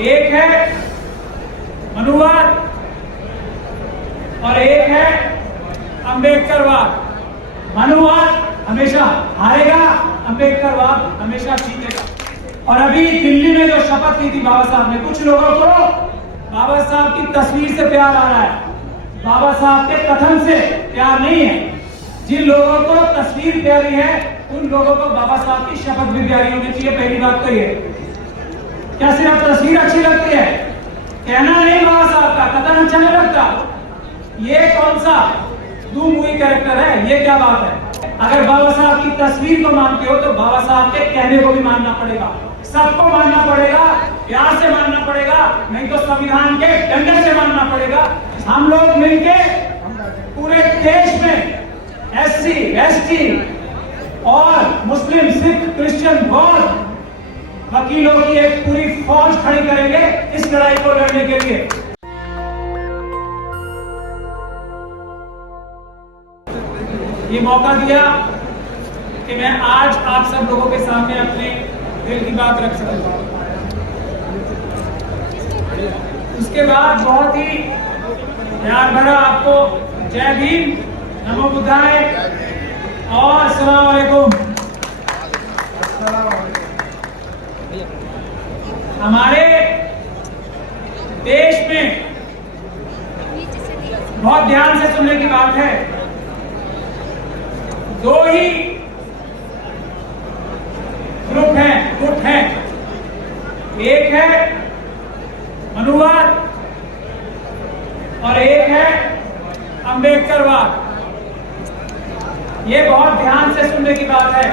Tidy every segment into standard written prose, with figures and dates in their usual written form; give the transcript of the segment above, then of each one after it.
एक है मनुवाद और एक है अंबेडकरवाद। मनुवाद हमेशा हारेगा, अंबेडकरवाद हमेशा जीतेगा। और अभी दिल्ली में जो शपथ ली थी बाबा साहब ने, कुछ लोगों को बाबा साहब की तस्वीर से प्यार आ रहा है, बाबा साहब के कथन से प्यार नहीं है। जिन लोगों को तस्वीर प्यारी है उन लोगों को बाबा साहब की शपथ भी प्यारी होनी चाहिए। पहली बात तो ये, क्या सिर्फ तस्वीर अच्छी लगती है, कहना नहीं बाबा साहब का कथन अच्छा नहीं लगता? ये कौन सा दो मूवी कैरेक्टर है? ये क्या बात है? अगर बाबा साहब की तस्वीर को मानते हो तो बाबा साहब के कहने को भी मानना पड़ेगा, सबको मानना पड़ेगा, प्यार से मानना पड़ेगा, नहीं तो संविधान के डंडे से मानना पड़ेगा। हम लोग मिलके पूरे देश में एससी, एसटी और मुस्लिम, सिख, क्रिश्चियन, बौद्ध वकीलों की एक पूरी फौज खड़ी करेंगे इस लड़ाई को लड़ने के लिए। ये मौका दिया कि मैं आज आप सब लोगों के सामने अपने दिल की बात रख सकूं। उसके बाद बहुत ही प्यार भरा आपको जय भीम, नमो बुद्धाय और अस्सलाम वालेकुम। हमारे देश में बहुत ध्यान से सुनने की बात है, दो ही ग्रुप हैं, गुट हैं। एक है मनुवाद और एक है अंबेडकरवाद। ये बहुत ध्यान से सुनने की बात है।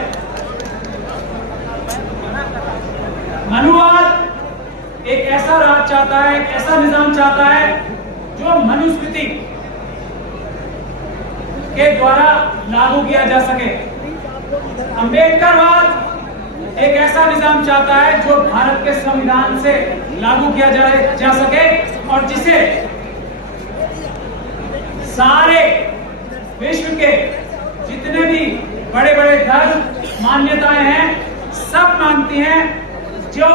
मनुवाद एक ऐसा राज चाहता है, एक ऐसा निजाम चाहता है जो मनुस्मृति के द्वारा लागू किया जा सके। अंबेडकरवाद एक ऐसा निजाम चाहता है जो भारत के संविधान से लागू किया जा सके और जिसे सारे विश्व के जितने भी बड़े बड़े धर्म मान्यताएं हैं सब मानती हैं। जो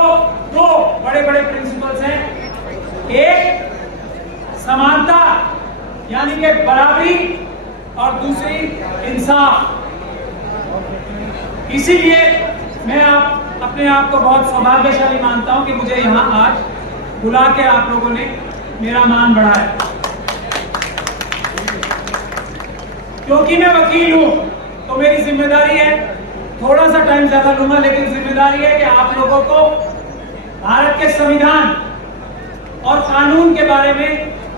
दो बड़े बड़े प्रिंसिपल्स हैं, एक समानता यानी कि बराबरी और दूसरी इंसाफ। इसीलिए मैं अपने आप को बहुत सौभाग्यशाली मानता हूं कि मुझे यहां आज बुला के आप लोगों ने मेरा मान बढ़ाया। क्योंकि मैं वकील हूं तो मेरी जिम्मेदारी है, थोड़ा सा टाइम ज्यादा लूंगा लेकिन जिम्मेदारी है कि आप लोगों को भारत के संविधान और कानून के बारे में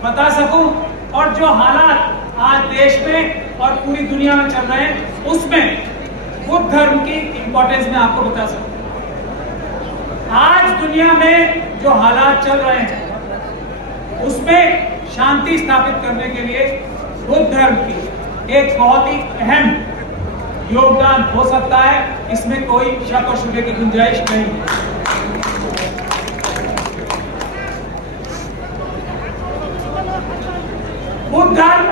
बता सकूं और जो हालात आज देश में और पूरी दुनिया में चल रहे हैं उसमें बुद्ध धर्म की इंपॉर्टेंस में आपको बता सकूं। आज दुनिया में जो हालात चल रहे हैं उसमें शांति स्थापित करने के लिए बुद्ध धर्म की एक बहुत ही अहम योगदान हो सकता है, इसमें कोई शक और शुबे की गुंजाइश नहीं है। बुद्ध धर्म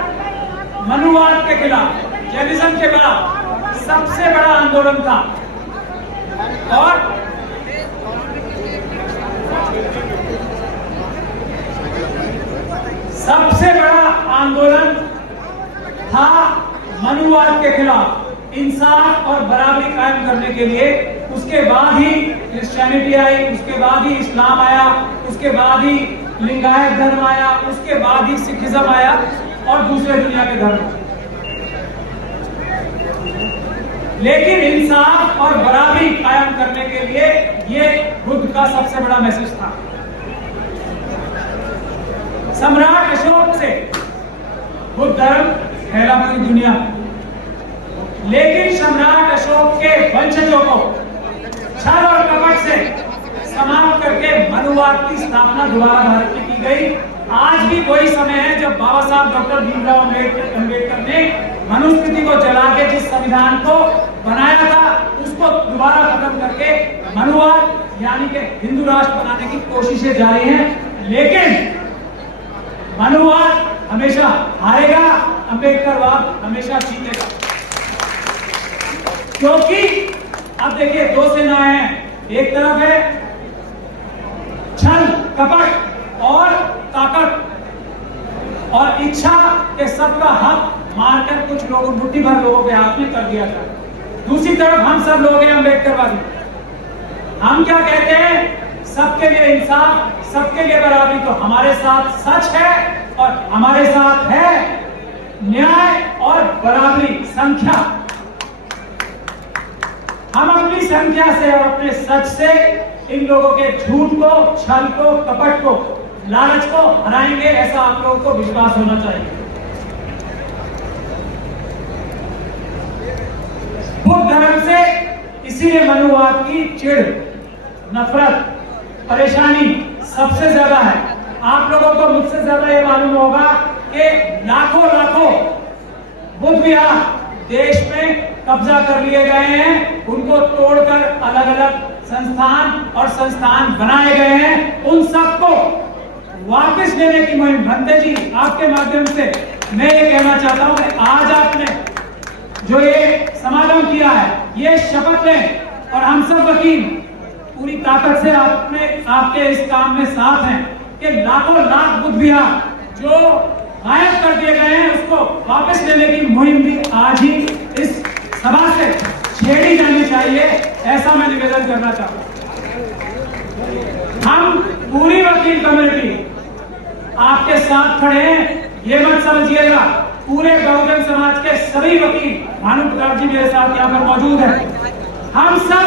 मनुवाद के खिलाफ, जैनिज्म के खिलाफ सबसे बड़ा आंदोलन था और सबसे बड़ा आंदोलन था मनुवाद के खिलाफ, इंसाफ और बराबरी कायम करने के लिए। उसके बाद ही क्रिश्चियनिटी आई, उसके बाद ही इस्लाम आया, उसके बाद ही लिंगायत धर्म आया, उसके बाद ही सिखिज्म आया और दूसरे दुनिया के धर्म। लेकिन इंसाफ और बराबरी कायम करने के लिए ये बुद्ध का सबसे बड़ा मैसेज था। सम्राट अशोक से बुद्ध धर्म फैला पूरी दुनिया, लेकिन सम्राट अशोक के वंशजों को छल और कपट से समाप्त करके मनुवाद की स्थापना दोबारा भारत में की गई। आज भी वही समय है जब बाबा साहब डॉक्टर भीमराव अम्बेडकर ने मनुस्मृति को जला के जिस संविधान को बनाया था उसको दोबारा खत्म करके मनुवाद यानी कि हिंदू राष्ट्र बनाने की कोशिशें जारी हैं। लेकिन मनुवाद हमेशा हारेगा, अंबेडकरवाद हमेशा जीतेगा। क्योंकि अब देखिए दो सेनाएं हैं, एक तरफ है छल लोग मुट्ठी भर लोगों के हाथ में कर दिया था। दूसरी तरफ हम सब लोग हैं अम्बेडकरवादी। हम क्या कहते हैं? सबके लिए इंसाफ, सबके लिए बराबरी। तो हमारे साथ सच है और हमारे साथ है न्याय और बराबरी, संख्या। हम अपनी संख्या से और अपने सच से इन लोगों के झूठ को, छल को, कपट को, लालच को हराएंगे, ऐसा आप लोगों को विश्वास होना चाहिए। बुद्ध धर्म से इसीलिए मनुवाद की चिढ़, नफरत, परेशानी सबसे ज्यादा है। आप लोगों को मुझसे ज्यादा ये मालूम होगा कि लाखों लाखों बुद्ध विहार देश में कब्जा कर लिए गए हैं, उनको तोड़कर अलग अलग संस्थान और संस्थान बनाए गए हैं। उन सबको वापस लेने की मुहिम, भंते जी आपके माध्यम से मैं ये कहना चाहता हूं कि आज आपने जो ये समागम किया है, ये शपथ लें और हम सब वकील पूरी ताकत से आपके इस काम में साथ हैं कि लाखों लाख बुद्ध विहार जो गायब कर दिए गए हैं उसको वापस लेने की मुहिम भी आज ही इस सभा से छेड़ी जानी चाहिए, ऐसा मैं निवेदन करना चाहता हूं। हम पूरी वकील कम्युनिटी आपके साथ खड़े हैं, ये मत समझिएगा पूरे बहुजन समाज के सभी वकील, भानु प्रताप जी मेरे साथ यहाँ पर मौजूद हैं, हम सब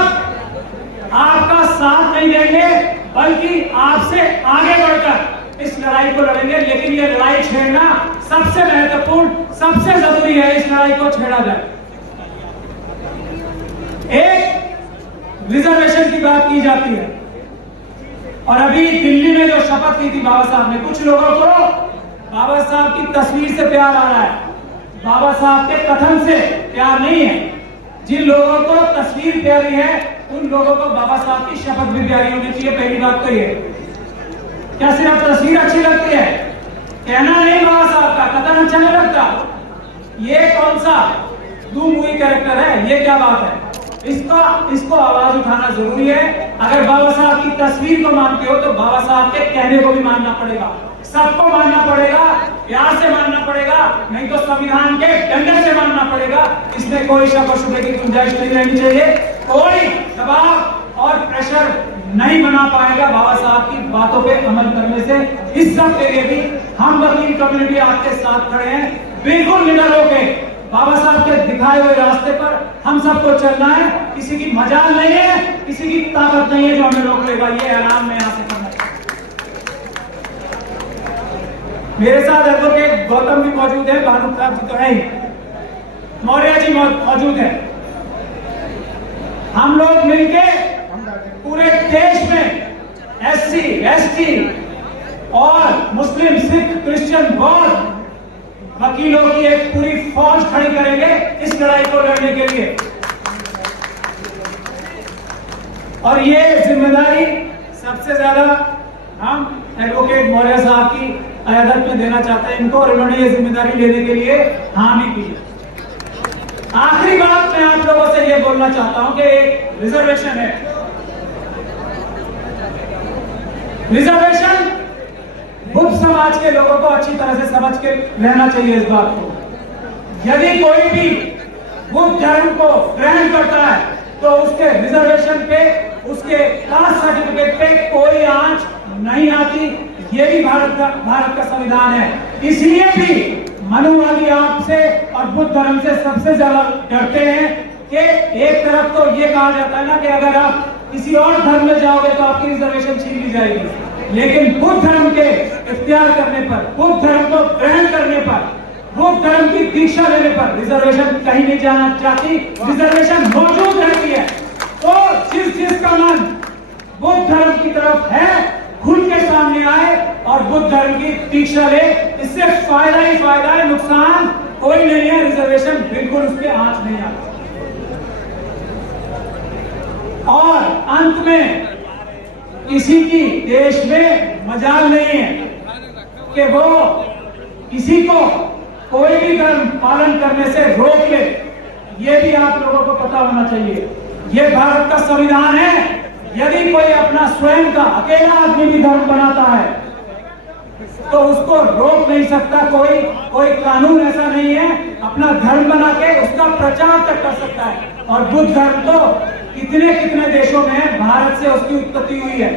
आपका साथ नहीं देंगे बल्कि आपसे आगे बढ़कर इस लड़ाई को लड़ेंगे। लेकिन ये लड़ाई छेड़ना सबसे महत्वपूर्ण, सबसे जरूरी है, इस लड़ाई को छेड़ा जाए। एक रिजर्वेशन की बात की जाती है और अभी दिल्ली में जो शपथ ली थी बाबा साहब ने, कुछ लोगों को बाबा साहब की तस्वीर से प्यार आ रहा है, बाबा साहब के कथन से प्यार नहीं है। जिन लोगों को तस्वीर प्यारी है उन लोगों को बाबा साहब की शपथ भी प्यारी होनी चाहिए। पहली बात तो ये, क्या सिर्फ तस्वीर अच्छी लगती है? कहना नहीं बाबा साहब का कथन अच्छा नहीं लगता? ये कौन सा दो मूवी कैरेक्टर है? ये क्या बात है? इसको आवाज उठाना जरूरी है। अगर बाबा साहब की तस्वीर को मानते हो तो बाबा साहब के कहने को भी मानना पड़ेगा, सबको मानना पड़ेगा, प्यार से मानना पड़ेगा, नहीं तो संविधान के डंडे से मानना पड़ेगा। इसमें कोई शक और शुबे की गुंजाइश नहीं रहनी चाहिए। कोई दबाव और प्रेशर नहीं बना पाएगा बाबा साहब की बातों पे अमल करने से। इस सब के लिए भी हम वकील कम्युनिटी आपके साथ खड़े हैं। बिल्कुल निडर होके बाबा साहब के दिखाए हुए रास्ते पर हम सबको चलना है। किसी की मजाल नहीं है, किसी की ताकत नहीं है जो हमें रोक लेगा। ये ऐलान मैं यहां से करना चाहता हूं। मेरे साथ एडवोकेट गौतम भी मौजूद है, भानु प्रताप जी तो है ही, मौर्य जी मौजूद है। हम लोग मिलके पूरे देश में SC, ST और मुस्लिम, सिख, क्रिश्चियन, बौद्ध वकीलों की एक पूरी फौज खड़ी करेंगे इस लड़ाई को लड़ने के लिए। और ये जिम्मेदारी सबसे ज्यादा हम एडवोकेट मौर्य साहब की क़यादत में देना चाहते हैं इनको, और उन्होंने ये जिम्मेदारी लेने के लिए हामी की है। आखिरी बात मैं आप लोगों से ये बोलना चाहता हूं कि एक रिजर्वेशन है। रिजर्वेशन बुद्ध समाज के लोगों को अच्छी तरह से समझ के रहना चाहिए इस बात को। यदि कोई भी बुद्ध धर्म को ग्रहण करता है तो उसके रिजर्वेशन पे, उसके कास्ट सर्टिफिकेट पे कोई आंच नहीं आती। ये भी भारत का संविधान है। इसलिए भी मनुवादी आपसे और बुद्ध धर्म से सबसे ज्यादा डरते हैं कि एक तरफ तो ये कहा जाता है ना कि अगर आप किसी और धर्म में जाओगे तो आपकी रिजर्वेशन छीन ली जाएगी, लेकिन बुद्ध धर्म के इख्तियार करने पर, बुद्ध धर्म को ग्रहण करने पर, बुद्ध धर्म की दीक्षा लेने पर रिजर्वेशन कहीं नहीं जाना चाहती, रिजर्वेशन मौजूद रहती है। तो जिसका मन बुद्ध धर्म की तरफ है खुल के सामने आए और बुद्ध धर्म की दीक्षा ले। इससे फायदा ही फायदा है, नुकसान कोई नहीं है। रिजर्वेशन बिल्कुल उसके आंच नहीं आती। और अंत में किसी की देश में मजाल नहीं है कि वो किसी को कोई भी धर्म पालन करने से रोक ले। ये भी आप लोगों को पता होना चाहिए। ये भारत का संविधान है। यदि कोई अपना स्वयं का अकेला आदमी भी धर्म बनाता है तो उसको रोक नहीं सकता कोई, कोई कानून ऐसा नहीं है। अपना धर्म बना के उसका प्रचार तक कर सकता है। और बुद्ध धर्म तो कितने कितने देशों में भारत से उसकी उत्पत्ति हुई है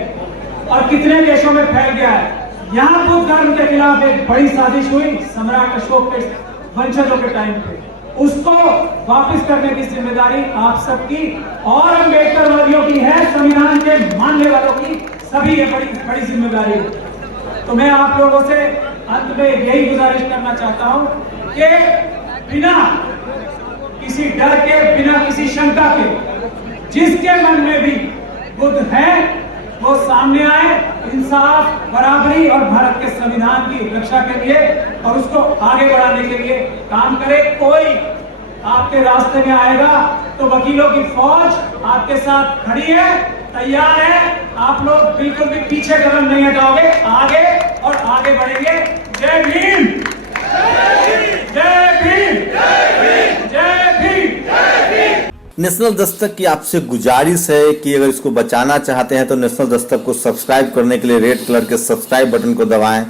और कितने देशों में फैल गया है। यहाँ बुद्ध धर्म के खिलाफ एक बड़ी साजिश हुई सम्राट अशोक के वंशजों के टाइम पे, उसको वापस करने की जिम्मेदारी आप सबकी और अम्बेडकर वादियों की है, संविधान के मानने वालों की, सभी ये बड़ी बड़ी जिम्मेदारी है। तो मैं आप लोगों से अंत में यही गुजारिश करना चाहता हूं कि बिना किसी डर के, बिना किसी शंका के, जिसके मन में भी बुद्ध है वो सामने आए, इंसाफ, बराबरी और भारत के संविधान की रक्षा के लिए और उसको आगे बढ़ाने के लिए काम करे। कोई आपके रास्ते में आएगा तो वकीलों की फौज आपके साथ खड़ी है, तैयार है। आप लोग बिल्कुल भी पीछे कदम नहीं हटाओगे, आगे और आगे बढ़ेंगे। जय भीम, जय भीम, जय भीम। नेशनल दस्तक की आपसे गुजारिश है कि अगर इसको बचाना चाहते हैं तो नेशनल दस्तक को सब्सक्राइब करने के लिए रेड कलर के सब्सक्राइब बटन को दबाएं,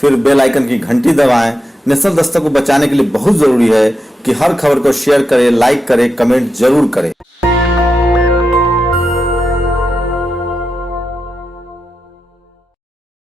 फिर बेल आइकन की घंटी दबाएं। नेशनल दस्तक को बचाने के लिए बहुत जरूरी है कि हर खबर को शेयर करें, लाइक करें, कमेंट जरूर करें।